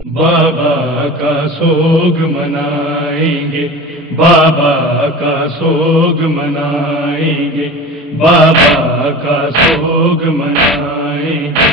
بابا کا سوگ منائیں گے، بابا کا سوگ منائیں گے، بابا کا سوگ منائیں گے،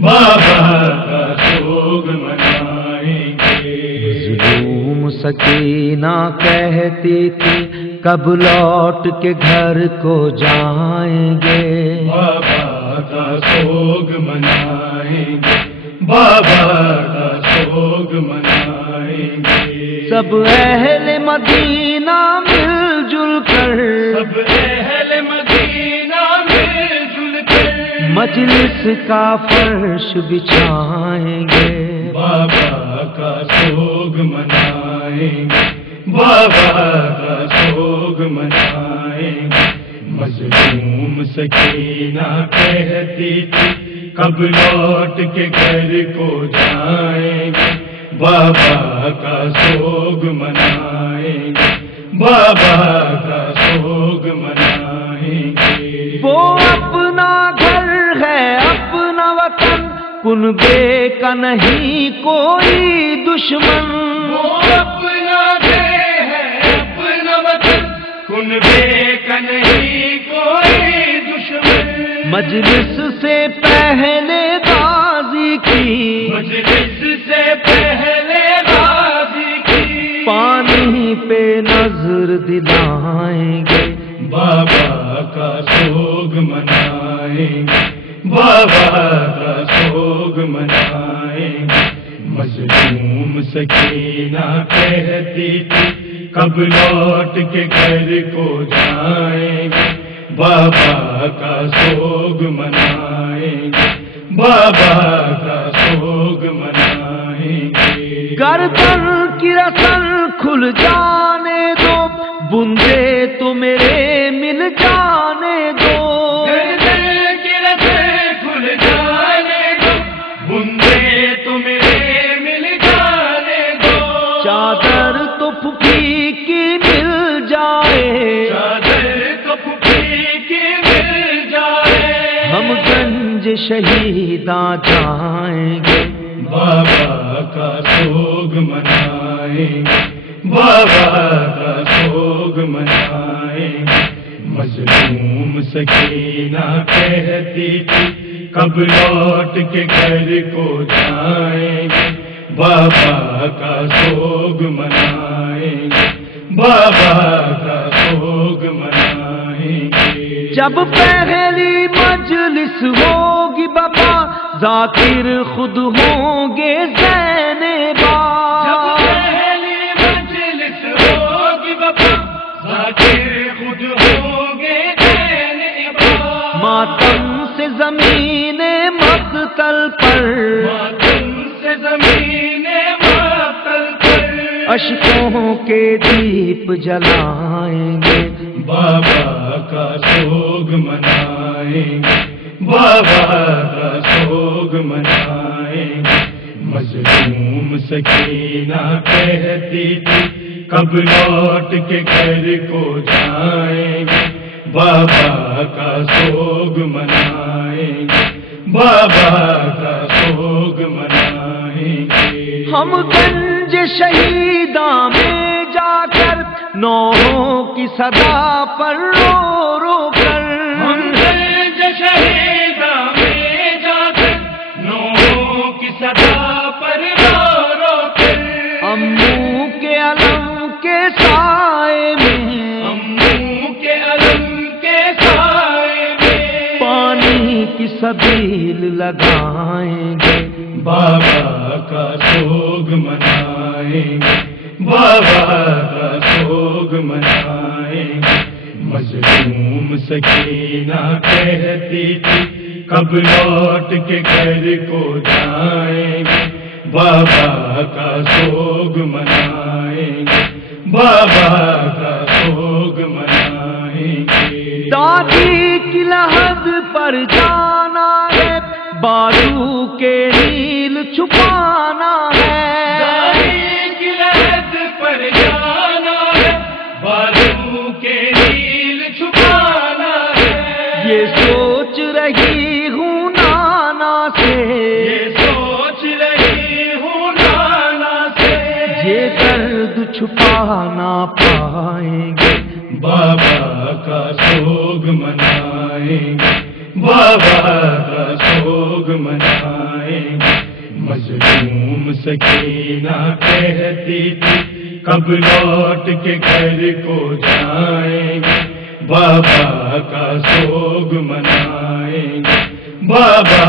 بابا کا سوگ منائیں گے۔ مظلوم سکینہ کہتی تھی کب لوٹ کے گھر کو جائیں گے، بابا کا سوگ منائیں گے، بابا کا سوگ منائیں گے۔ سب اہل مدینہ مل جل کر، سب اہل مدینہ مل جل کر مجلس کا فرش بچھائیں گے، بابا کا سوگ منائیں گے، بابا کا سوگ منائیں گے۔ مظلوم سکینہ کہتی تھی کب لوٹ کے گھر کو جائیں گے، بابا کا سوگ منائیں گے، بابا کا سوگ منائیں گے۔ وہ اپنا گھر ہے اپنا وطن، کنبے کا نہیں کوئی دشمن، وہ اپنا گھر ہے اپنا وطن، کنبے کا نہیں کوئی دشمن۔ مجلس سے پہلے غازی کی، مجلس سے پہلے غازی کی پانی پہ نظر دلائیں گے، بابا کا سوگ منائیں گے، بابا کا سوگ منائیں گے۔ مظلوم سکینہ کہتی تھی کب لوٹ کے گھر کو جائیں گے، بابا کا سوگ منائیں گے، بابا کا سوگ منائیں گے۔ گردن کی رسن کھل جانے دو، بندے تو میرے مل جانے دو، گردن کی رسن کھل جانے دو، بندے تو میرے مل جانے دو۔ چادر تو پھپھی کی مل جائے، چادر تو پھپھی کی مل جائے، ہم گنج شہیداں جائیں گے، بابا کا سوگ منائیں گے، بابا کا سوگ منائیں گے۔ مظلوم سکینہ کہتی تھی کب لوٹ کے گھر کو جائیں گے، بابا کا سوگ منائیں گے، بابا کا سوگ منائیں گے۔ جب پہلی مجلس ہوگی بابا، ذاکر خود ہوں گے زینبا، جب پہلی مجلس ہوگی بابا، ذاکر خود ہوں گے زینبا۔ ماتم سے زمین مقتل پر، ماتم سے زمین مقتل پر اشکوں کے دیپ جلائیں گے، بابا کا سوگ منائیں گے، بابا کا سوگ منائیں گے۔ مظلوم سکینہ کہتی تھی کب لوٹ کے گھر کو جائیں گے، بابا کا سوگ منائیں گے، بابا کا سوگ منائیں گے۔ ہم گنج شہیداں میں جا کر نوحوں کی صدا پر رو رو کر، ہم گنج شہیداں میں جا کر نوحوں کی صدا پر رو رو کر، امو کے علم کے سائے میں، امو کے علم کے سائے میں پانی کی سبیل لگائیں گے، بابا کا سوگ منائیں گے، بابا کا سوگ منائیں گے۔ مظلوم سکینہ کہتی تھی کب لوٹ کے گھر کو جائیں گے، بابا کا سوگ منائیں گے، بابا کا سوگ منائیں گے۔ دادی کی لحد پر جانا ہے، بازو کے نیل چھپانا ہے، دادی کی لحد پر جانا ہے، بازو کے نیل چھپانا ہے۔ یہ سوچ رہی ہوں نانا سے، یہ سوچ رہی ہوں نانا درد چھپا نہ پائیں گے، بابا کا سوگ منائیں گے، بابا کا سوگ منائیں گے۔ مظلوم سکینہ کہتی تھی کب لوٹ کے گھر کو جائیں گے، بابا کا سوگ منائیں گے، بابا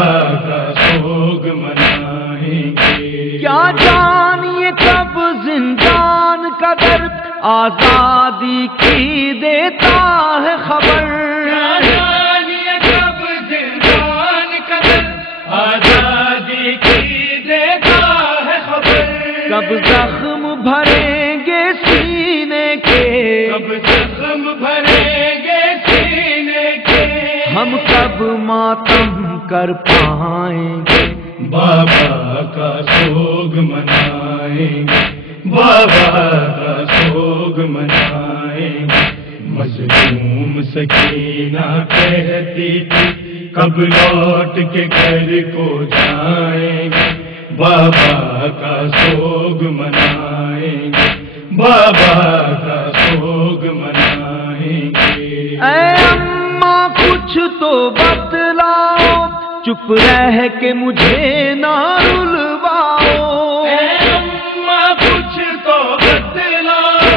کا سوگ منائیں گے۔ کیا جانیے کب زندان کا درد آزادی کی دیتا ہے خبر، کیا جانیے کب زندان کا درد آزادی کی دیتا ہے خبر، کب زخم بھریں گے سینے کے، کب زخم بھریں گے سینے کے، ہم کب ماتم کر پائیں گے، بابا کا سوگ منائیں گے، بابا کا سوگ منائیں گے۔ مظلوم سکینہ کہتی تھی کب لوٹ کے گھر کو جائیں گے، بابا کا سوگ منائیں گے، بابا کا سوگ منائیں گے۔ اے اماں کچھ تو بتلاؤ، چپ رہ کے مجھے نہ رلواؤ، اے اماں کچھ تو بتلاؤ،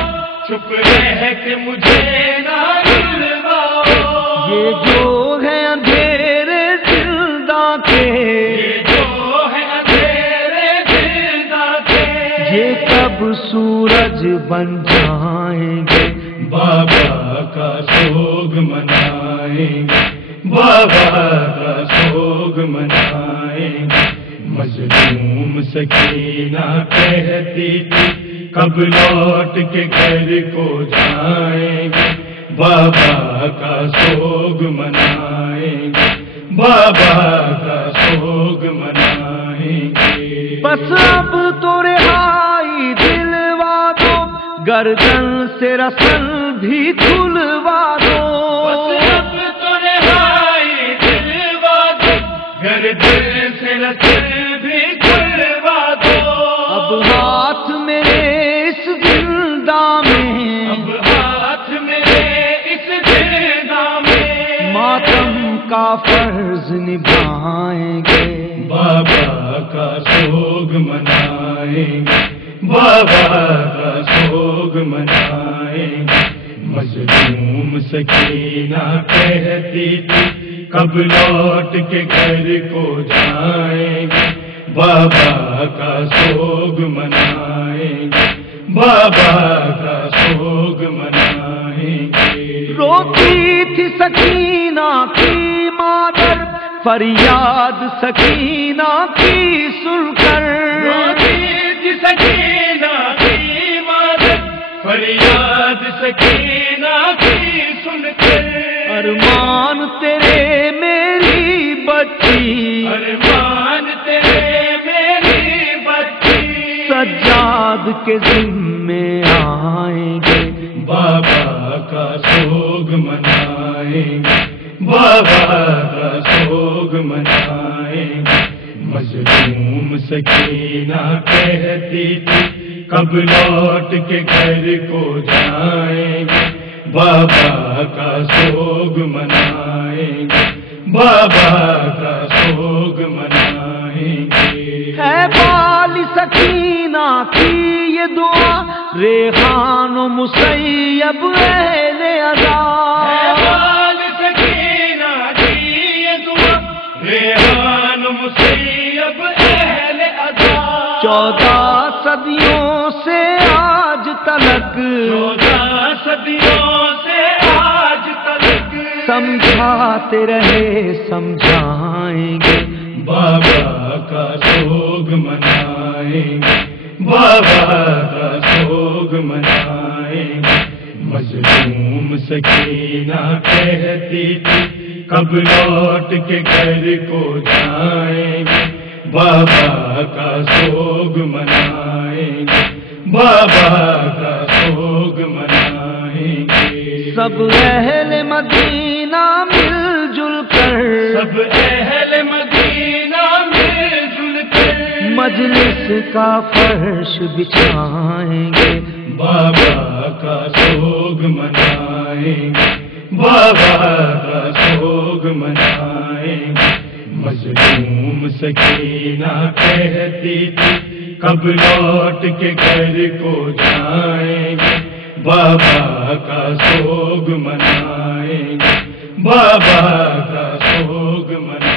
چپ رہ کے مجھے نہ رلواؤ۔ یہ جو ہے اندھیرے زندہ کے، یہ جو ہے اندھیرے زندہ کے، یہ کب سورج بن جائیں گے، بابا کا سوگ منائیں گے، بابا کا سوگ منائیں گے۔ مظلوم سکینہ کہتی تھی کب لوٹ کے گھر کو جائیں گے، بابا کا سوگ منائیں گے، بابا کا سوگ منائیں گے۔ بس اب تو رہائی دلوا دو، گردن سے رسن بھی کھلوا دو، بس اب تو رہائی دلوا دو، گردن سے رسن بھی کھلوا دو۔ اب ہاتھ میرے اس زندہ میں، اب ہاتھ میرے اس زندہ میں، ماتم کا فرض نبھائیں گے، بابا کا سوگ منائیں گے، بابا کا سوگ منائیں گے۔ مظلوم سکینہ کہتی تھی کب لوٹ کے گھر کو جائیں گے، بابا کا سوگ منائیں گے، بابا کا سوگ منائیں گے۔ روتی تھی سکینہ کی مادر، فریاد سکینہ کی سن کر، روتی تھی سکینہ کی مادر، فریاد سکینہ کی سن کر، ارمان تیرے میری بچی، ارمان تیرے میری بچی، سجاد کے ذمے آئیں گے، بابا کا سوگ منائیں گے، بابا کا سوگ منائیں گے۔ مظلوم سکینہ کہتی تھی کب لوٹ کے گھر کو جائیں گے، بابا کا سوگ منائیں گے، بابا کا سوگ منائیں گے۔ ہے والی سکینہ کی یہ دعا، ریحان و مسیب اہل ادا، سکینہ کی یہ دعا، ریحان مسیب اہل ادا، 14 صدیوں سے آج تلک، 14 صدیوں سے آج تلک، سمجھاتے رہے سمجھائیں گے، بابا کا سوگ منائیں گے، بابا کا سوگ منائیں گے۔ مظلوم سکینہ کہتی تھی کب لوٹ کے گھر کو جائیں گے، بابا کا سوگ منائیں گے، بابا کا سوگ منائیں گے۔ سب اہل مدینہ مل جل کر، سب اہل مدینہ مل جل کر، مجلس کا فرش بچھائیں گے، بابا کا سوگ منائیں گے، بابا کا سوگ منائیں گے۔ مظلوم سکینہ کہتی تھی کب لوٹ کے گھر کو جائیں گے، بابا کا سوگ منائیں گے، بابا کا سوگ منائیں گے۔